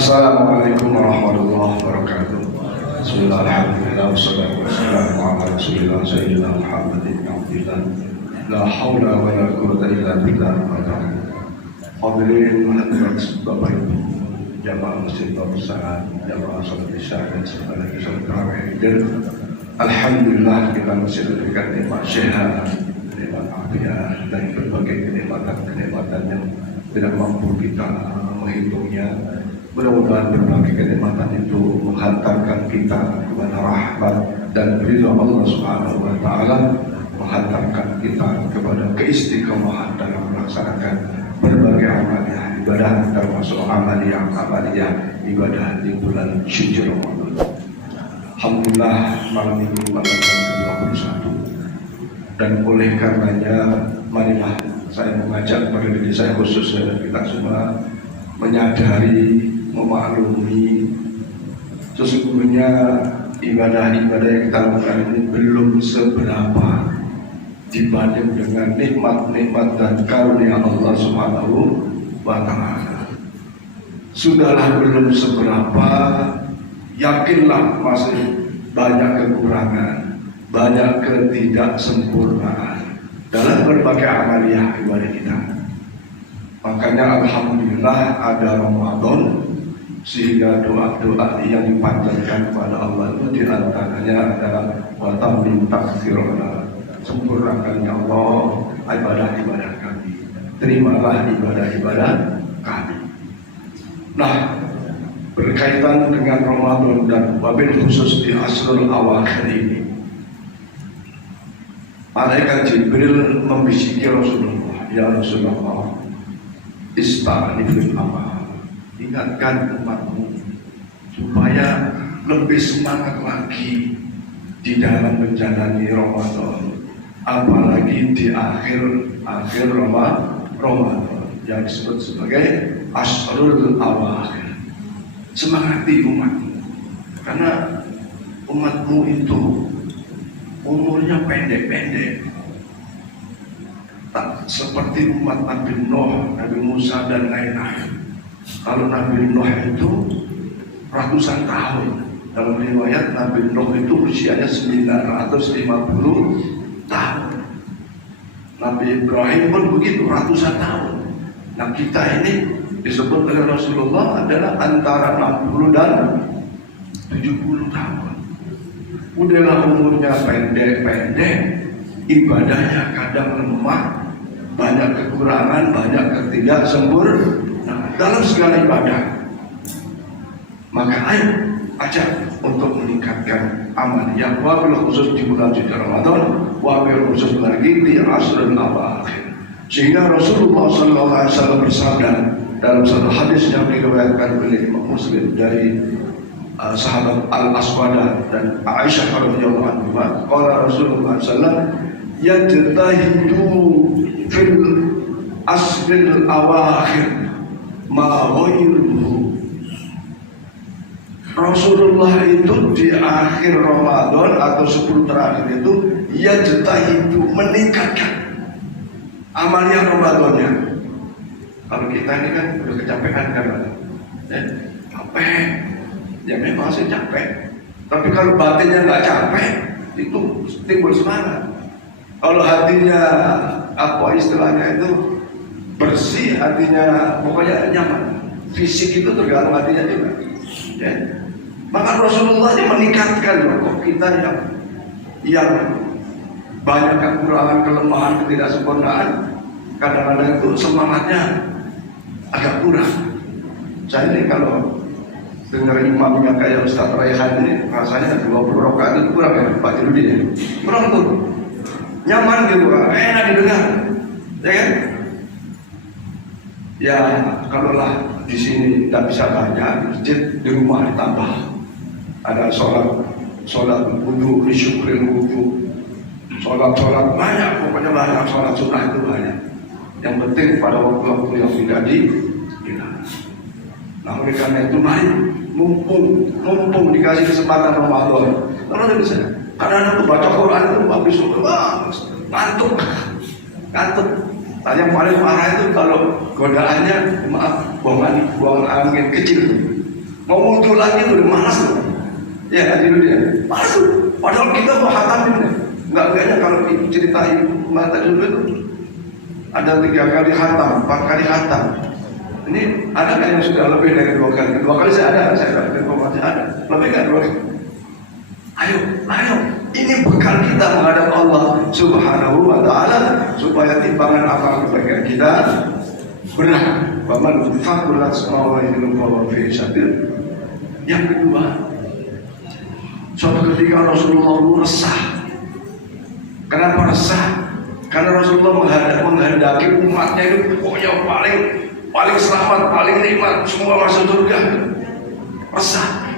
Assalamualaikum warahmatullahi wabarakatuh. Bismillah, alhamdulillah, wassalatu wassalamu ala rasulillah sayyidina Muhammadin abdillah. La hawla wa la quwwata illa billah. Hadirin hadirat Bapak Ibu, jamaah masjid besar, jamaah salat isya dan salat tarawih. Alhamdulillah kita masih diberikan nikmat sehat, nikmat afiat dan berbagai kenikmatan yang tidak mampu kita menghitungnya. Mudah-mudahan berbagai kenikmatan itu menghantarkan kita kepada rahmat dan ridha Allah Subhanahu wa taala, menghantarkan kita kepada keistiqomahan dalam melaksanakan berbagai amaliyah ibadah, termasuk amaliyah ibadah di bulan suci Ramadan. Alhamdulillah malam ini malam yang ke-21, dan oleh karenanya marilah saya mengajak pada diri saya khususnya dan kita semua menyadari, memaklumi sesungguhnya ibadah-ibadah yang kita lakukan ini belum seberapa dibanding dengan nikmat-nikmat dan karunia Allah Subhanahu wa taala. Sudahlah belum seberapa, yakinlah masih banyak kekurangan, banyak ketidaksempurnaan dalam berbagai amaliyah ibadah kita. Makanya alhamdulillah ada Ramadan, sehingga doa-doa yang dipanjatkan kepada Allah itu diantaranya adalah wa tamlim taghfirullah, sempurnakan ya Allah ibadah-ibadah kami, terimalah ibadah-ibadah kami. Nah, berkaitan dengan Ramadan dan wabil khusus di asrul awakhir ini, malaikat Jibril membisiki Rasulullah, ya Rasulullah, ista'nifil amal, ingatkan umatmu supaya lebih semangat lagi di dalam menjalani Ramadan, apalagi di akhir Ramadan yang disebut sebagai asrul awakhir. Semangati umatmu, karena umatmu itu umurnya pendek-pendek, tak seperti umat Nabi Nuh, Nabi Musa dan lain-lain. Kalau Nabi Nuh itu ratusan tahun. Dalam riwayat Nabi Nuh itu usianya 950 tahun. Nabi Ibrahim pun begitu, ratusan tahun. Nah, kita ini disebut oleh Rasulullah adalah antara 60 dan 70 tahun. Udahlah umurnya pendek-pendek, ibadahnya kadang lemah, banyak kekurangan, banyak ketidaksempurnaan dalam segala ibadah. Maka ayo ajak untuk meningkatkan amaliyah, wabil khusus di bulan suci Ramadan, wabil khusus lagi di asrul awakhir. Sehingga Rasulullah SAW bersabda dalam satu hadis yang diriwayatkan oleh Imam Muslim dari sahabat Al-Aswada dan Aisyah radhiyallahu anha, qala Rasulullah SAW, yajtahidu fil asril awakhir ma ghairuhu. Rasulullah itu di akhir Ramadan atau 10 terakhir itu yajtahidu, meningkatkan amaliyah Ramadannya. Kalau kita ini kan udah kecapean kan, capek, ya memang sih capek. Tapi kalau batinnya nggak capek, itu timbul semangat. Kalau hatinya apa istilahnya itu bersih, hatinya pokoknya nyaman. Fisik itu tergantung hatinya juga. Ya. Maka Rasulullah meningkatkan kok kita yang banyak kekurangan, kelemahan, ketidaksempurnaan, kadang-kadang itu semangatnya agak kurang. Saya ini kalau dengar imamnya kayak Ustaz Raihan ini, rasanya 20 rakaat itu kurang ya Pak Jirudin ya? Kurang tuh. Nyaman gitu, enak didengar, ya kan? Ya kalau lah di sini tidak bisa banyak, masjid di rumah ditambah. Ada sholat wudu, disyukurin wudu, sholat banyak, pokoknya banyak sholat sunnah itu banyak. Yang penting pada waktu-waktu yang tidak dihilang. Nah oleh karena itu mari mumpung dikasih kesempatan Ramadan. Kalau tidak bisa, kadang-kadang baca Quran itu habis ngantuk. Nah, yang paling parah itu kalau godaannya, maaf, buang angin kecil. Mau wudhu lagi udah malas tuh. Ya hadirin dia, malas tuh. Padahal kita mau hatamin deh. Enggaknya kalau ceritain mata dulu itu ada 3 kali hatam, 4 kali hatam. Ini ada kan yang sudah lebih dari 2 kali? 2 kali saya dapat informasi ada. Lebih kan 2 kali? Ayo. Ini bekal kita menghadap Allah Subhanahu wa Ta'ala supaya timbangan amal kebaikan kita benar. Waman fakulat semawailu fawafi sabil. Yang kedua, suatu ketika Rasulullah resah. Kenapa resah? Karena Rasulullah menghendaki umatnya itu pokoknya paling selamat, paling nikmat, semua masuk surga. Resah.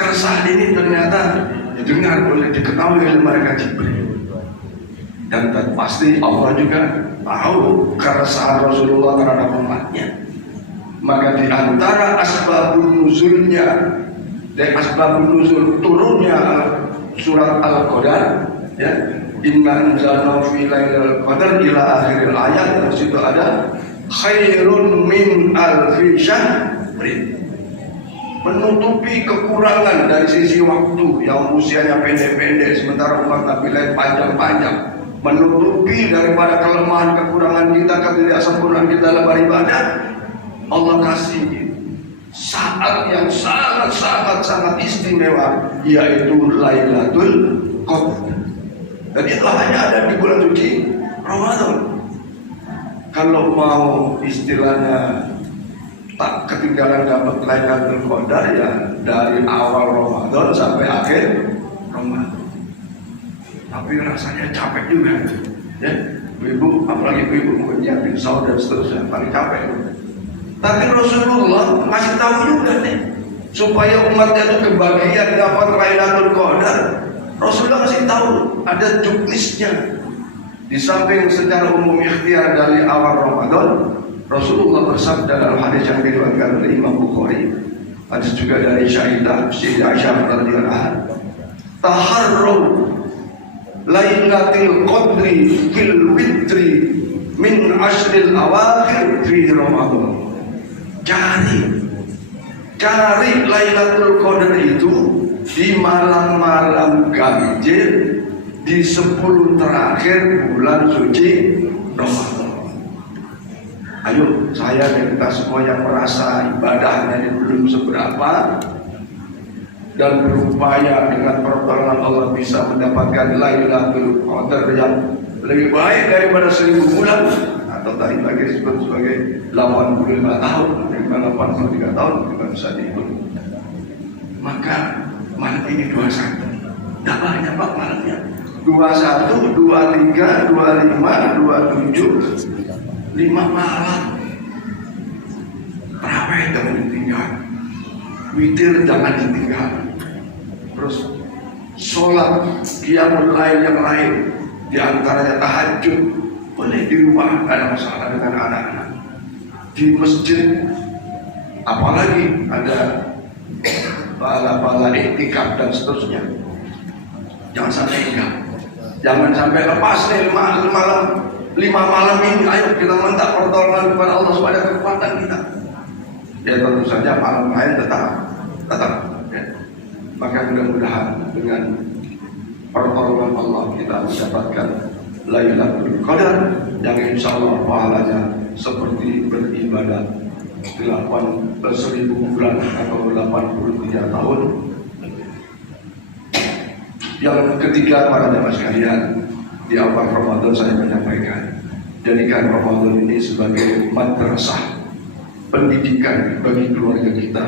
Keresahan ini ternyata didengar oleh, diketahui oleh malaikat Jibril. Dan pasti Allah juga tahu keresahan Rasulullah terhadap umatnya. Maka di antara asbabun nuzulnya, dan asbabun nuzul turunnya surat Al-Qadar, ya, inna anzalnahu fi lailatul qadar ila akhiril ayat. Di situ ada khairun min alfi syahrin, menutupi kekurangan dari sisi waktu yang usianya pendek-pendek sementara umat Nabi lain panjang-panjang, menutupi daripada kelemahan kekurangan kita, ketidaksempurnaan kita dalam beribadah. Allah kasih saat yang sangat istimewa, yaitu Lailatul Qadar. Dan itu hanya ada di bulan suci Ramadan. Kalau mau istilahnya tak ketinggalan dapat Lailatul Qadar, ya dari awal Ramadan sampai akhir Ramadan. Tapi rasanya capek juga, ya. Ibu, apalagi ibu menyiapin sahur dan seterusnya, paling capek. Tapi Rasulullah masih tahu juga nih, supaya umatnya itu kebagian dapat Lailatul Qadar. Rasulullah kasih tahu ada juknisnya. Di samping secara umum ikhtiar dari awal Ramadan, Rasulullah bersabda dalam hadis yang diriwayatkan oleh Imam Bukhari, hadis juga dari Sayyidah Aisyah radhiyallahu anha, taharru Lailatul Qadri fil witri min ashril awakhir fi Ramadan. Cari Lailatul Qadar itu di malam-malam ganjil di 10 terakhir bulan suci Ramadan. Ayo, saya dan kita semua yang merasa ibadahnya ini belum seberapa dan berupaya dengan pertolongan Allah bisa mendapatkan Lailatul Qadar yang lebih baik daripada 1000 bulan, atau tadi lagi disebut sebagai 85 tahun, 83 tahun juga bisa dihitung. Maka malam ini 21, tidak banyak Pak malamnya, 21, 23, 25, 27, 5 malam. Tarawih jangan ditinggal, witir jangan ditinggal, terus sholat qiyamul lail yang lain, diantaranya tahajud, boleh di rumah, ada masalah dengan anak-anak, di masjid, apalagi ada pahala iktikaf dan seterusnya. Jangan sampai enggak, jangan sampai lepas nih lima malam ini. Ayo kita minta pertolongan kepada Allah supaya kekuatan kita. Ya tentu saja malam lain tetap ya. Maka mudah-mudahan dengan pertolongan Allah kita mendapatkan Lailatul Qadar yang insya Allah pahalanya seperti beribadah 1000 bulan atau 83 tahun. Yang ketiga, para jamaah sekalian, di awal Ramadan saya menyampaikan, jadikan Ramadan ini sebagai madrasah pendidikan bagi keluarga kita,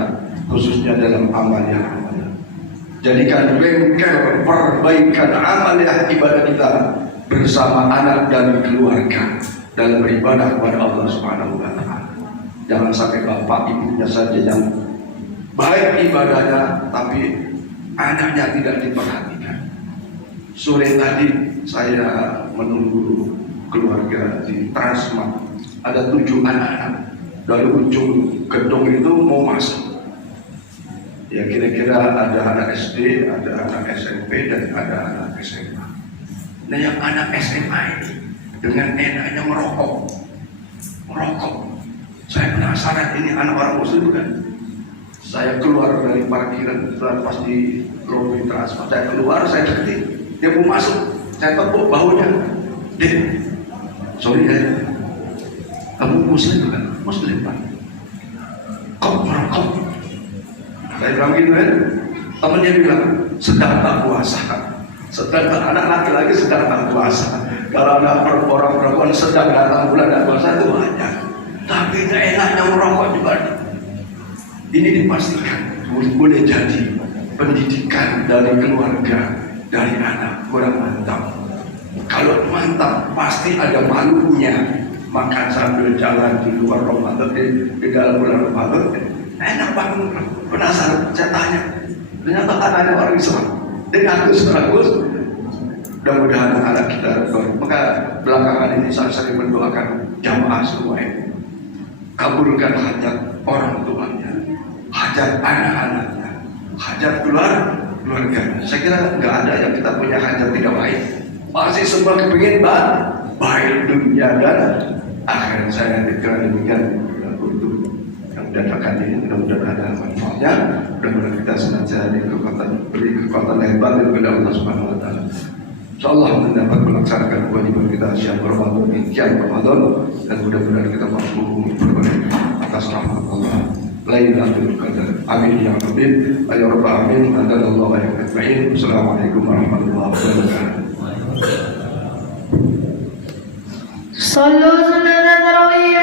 khususnya dalam amalnya. Jadikan bengkel perbaikan amalnya ibadah kita bersama anak dan keluarga dalam beribadah kepada Allah Subhanahu wa Ta'ala. Jangan sampai bapak ibunya saja yang baik ibadahnya, tapi anaknya tidak diperhatikan. Sore tadi saya menunggu keluarga di Transmart, ada 7 anak-anak dari ujung gedung itu mau masuk. Ya kira-kira ada anak SD, ada anak SMP, dan ada anak SMA. Nah yang anak SMA ini dengan enaknya merokok. Saya penasaran, ini anak orang muslim bukan? Saya keluar dari parkiran, pas di lobi transfer, saya keluar, saya deketin, dia mau masuk, saya tepuk bahunya, Dek, sorry ya, kamu muslim bukan? Muslim Pak. Kok merokok? Saya bilang gitu kan, temennya bilang, sedang tak puasa, sedang tak, anak laki-laki sedang tak puasa. Kalau anak orang perempuan sedang datang bulan tak puasa itu banyak, tapi enaknya merokok juga. Ini dipastikan boleh jadi pendidikan dari keluarga, dari anak kurang mantap. Kalau mantap pasti ada malunya. Makan sambil jalan di luar Ramadan, di dalam bulan Ramadan, enak banget. Penasaran, saya tanya, ternyata anaknya orang Islam. Dia ngaku seragus. Mudah-mudahan anak kita maka belakangan ini saya sering mendoakan jamaah semua ini, kabulkan hajat orang tuanya, hajat anak-anaknya, hajat keluarga. Saya kira nggak ada yang kita punya hajat tidak baik. Pasti semua kepingin baik dunia dan akhirat. Saya kira demikian untuk yang dadakan ini, mudah-mudahan ada manfaatnya. Mudah-mudahan kita senantiasa beri kekuatan hebat kepada Allah Subhanahu Wa Taala. InsyaAllah mendapat melaksanakan kewajiban kita siang Ramadan, kiam Ramadan, dan mudah-mudahan kita mampu berbaik atas rahmat Allah. Lailatul Qadar. Amin ya Rabbal ya Rabbal Alamin. Adallahu wa yaqbain. Assalamualaikum warahmatullahi wabarakatuh. صلوا سنة التراويح